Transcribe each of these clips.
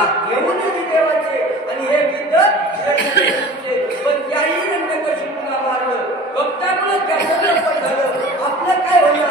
घेऊन आली देवाचे आणि हे गीत पण त्याही रंगकशिपूला मारलं बघतामुळे त्याचं पण झालं आपलं काय होणार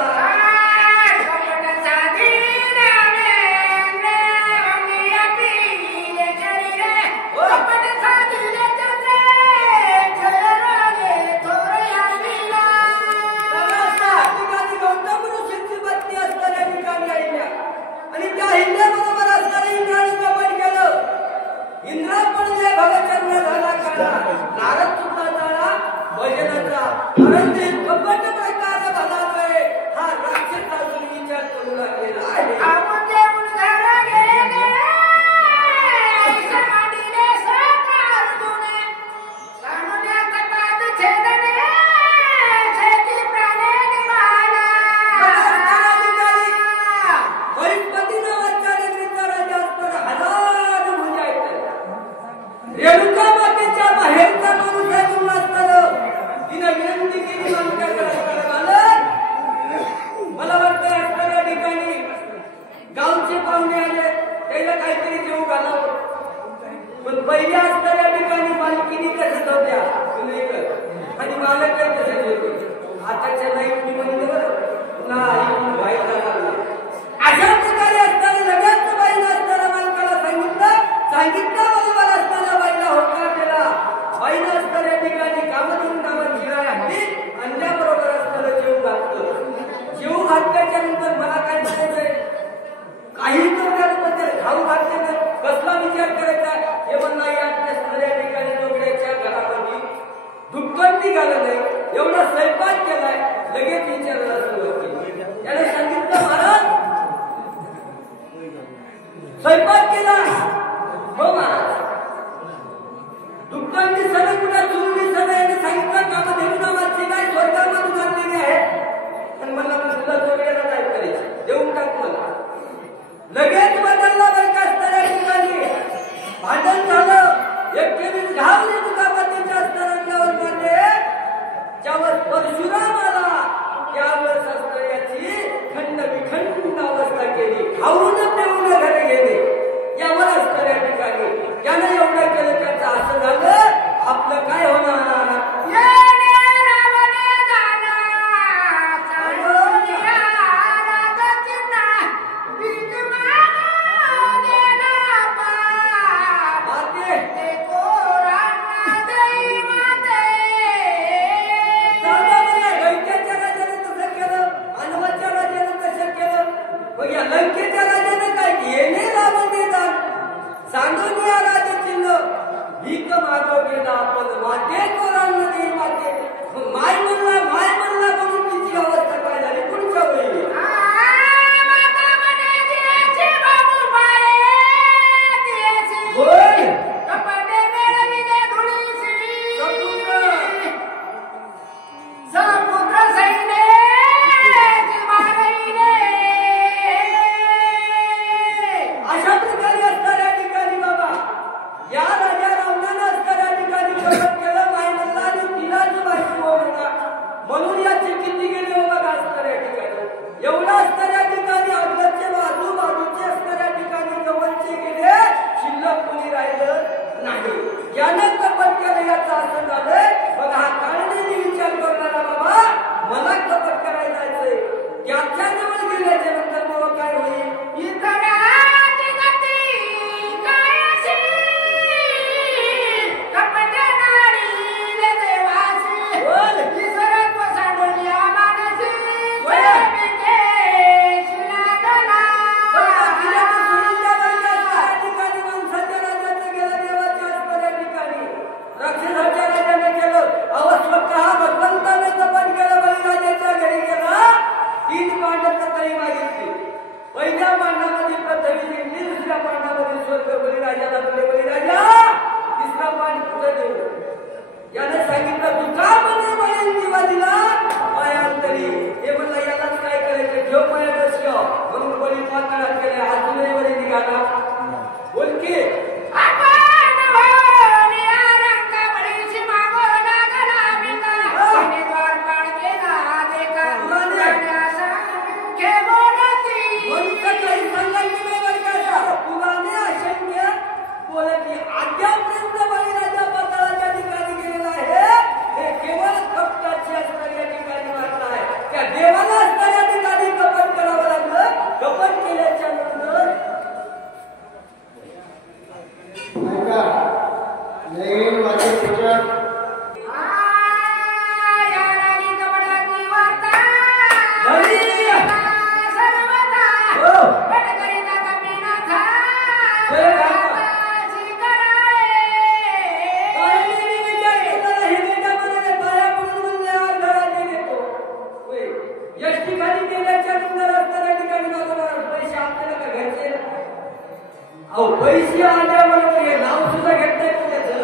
पैसे आल्याबरोबर हे नाव सुद्धा घेत नाही त्याचं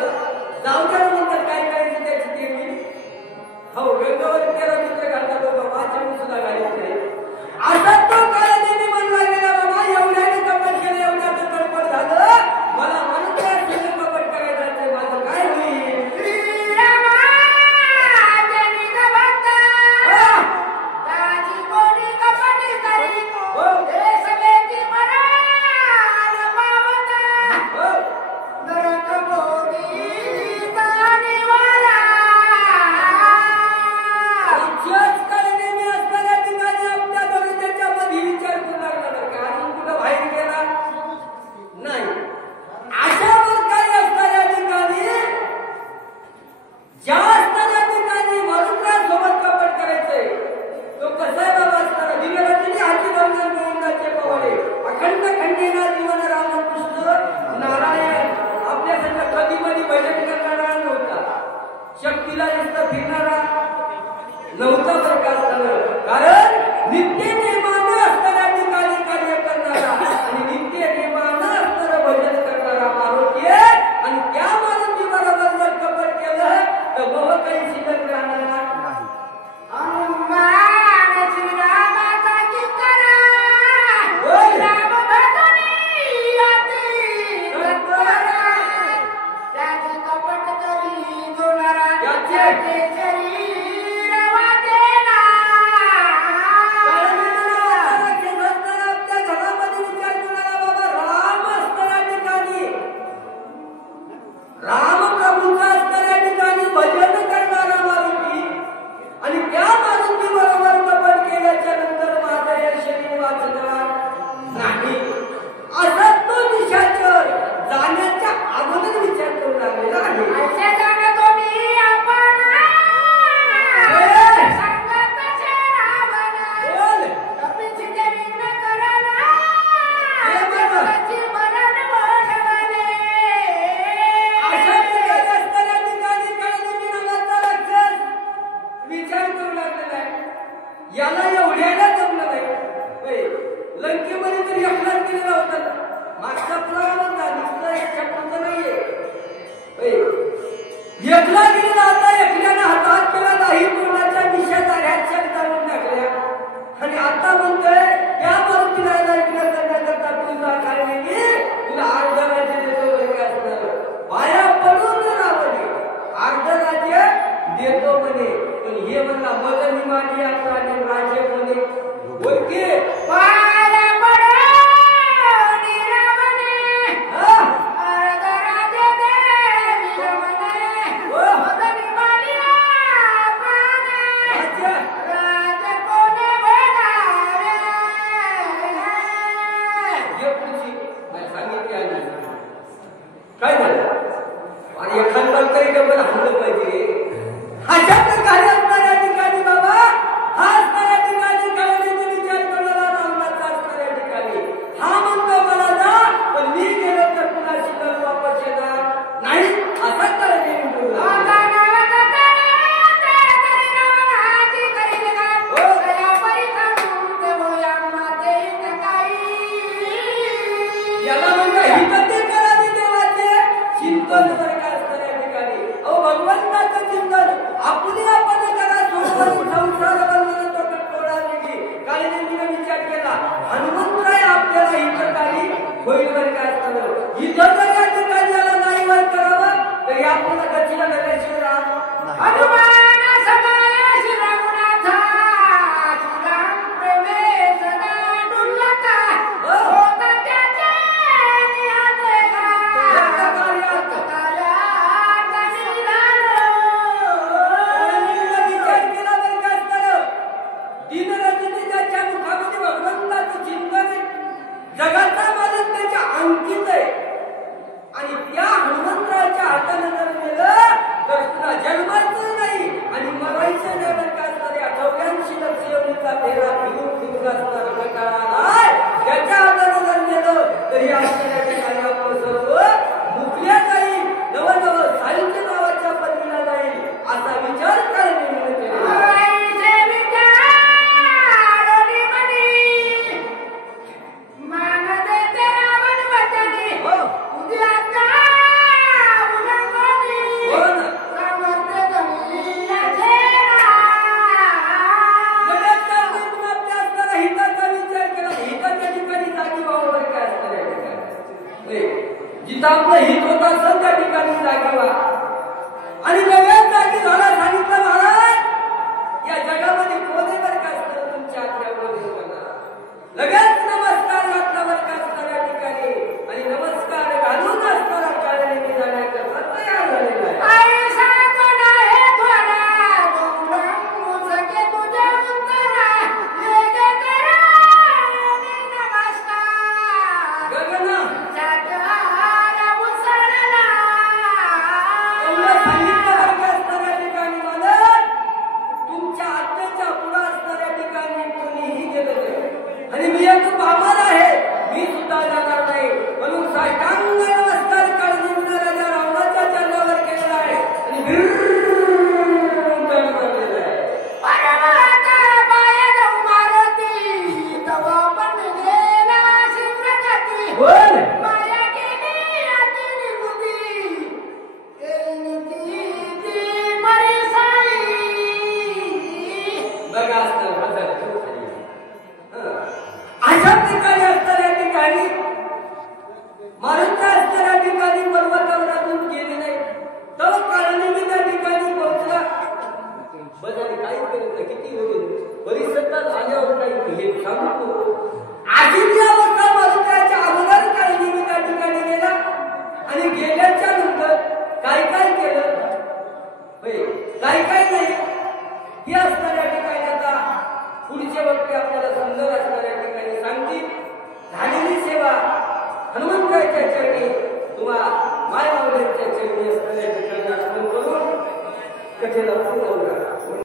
जाऊ द्या नंतर काय करायचं त्याची ते मी हो गंगावर 13 रुपये घालता बाबा 5 सुद्धा घालायचे असा तो काळ नेहमी म्हणला गेला बाबा एवढ्याने कपट केलं एवढ्याचं कळपट झालं मला म्हणून कपट करायचं माझं काय होईल शक्तीला नुसतं फिरणारा नव्हता बरं का कारण नित्य नेमानं असणाऱ्या ठिकाणी कार्य करणारा आणि नित्य नेमानं असणारं भजन करणारा मारुती आणि त्या मारुती बरोबर जर कपट केलं तर बहु काही शिल्लक राहणार नाही याला एवढ्याला जमलं नाही लंकेमध्ये तर एकलाच केलेला होता मागचा पुराण होता नुसतं एक शब्द नाहीये एकला गेलेला होता एकल्यानं हातात केला नाही पूर्णाच्या दिशा जाण्याच्या चालून टाकल्या आणि आता म्हणतोय त्या मारुतीला ऐकलं करण्याकरता तुझा काय नाही तुला अर्ध राज्य देतो बरं काय असणार पाया पडून रावणे अर्ध राज्य देतो म्हणे पण हे म्हणला मदनी माझी आता आणि राजे म्हणे बोलके पाया पडून रावणे अर्ध राज्य दे म्हणे मदनी माझी राजे कोणे बोलावे हे पुढची मी सांगितले आहे काय झालं आणि एखादा तरी डबल हल्लं पाहिजे अशा प्रकारे असणाऱ्या ठिकाणी बाबा हा असणाऱ्या ठिकाणी कळण्याचा विचार करणारा रामनाथचा असणाऱ्या ठिकाणी हा म्हणतो मला जा पण मी गेलो तर पुन्हा शिकल वापस येणार नाही असा कळणे याला म्हणता हित ते करा देवाचे चिंतन सरकार असणाऱ्या ठिकाणी अहो भगवान जिथं आपलं हित होत असेल त्या ठिकाणी जागी व्हा. आणि नव्याच जागी झाला सांगितलं महाराज या जगामध्ये कोणी बरं का असतं तुमच्या आत्म्यामध्ये लगेच नमस्कार घातला बरं का असतं या ठिकाणी. आणि नमस्कार घालून असताना काळजी जाण्याकरता तयार झालेला आहे. आणि मी एक बामण आहे, मी सुद्धा जाणार नाही म्हणून साष्टांग नमस्कार काळजी राजा रावणाच्या चरणावर केलेला आहे आणि केलेला आहे. बघा अशा ठिकाणी असणाऱ्या ठिकाणी मारुतीच्या असणाऱ्या ठिकाणी पर्वतावर अजून गेले नाही तर कारणे मी त्या ठिकाणी पोहोचला. बजाने काही केलं नाही, किती होते परिसरात आल्यावर काही हे सांगतो आधी अवस्था मारुतीच्या अगोदर कारणे मी त्या ठिकाणी गेला. आणि गेल्याच्या नंतर काय काय केलं काय काय नाही हे असणाऱ्या ठिकाणी आता पुढचे वक्ते आपल्याला समजत असणाऱ्या ठिकाणी सांगतील. झालेली सेवा हनुमंताच्या चरणी तुम्हा मायमावल्यांच्या चरणी असणाऱ्या ठिकाणी अर्पण करून कथेला पूर्ण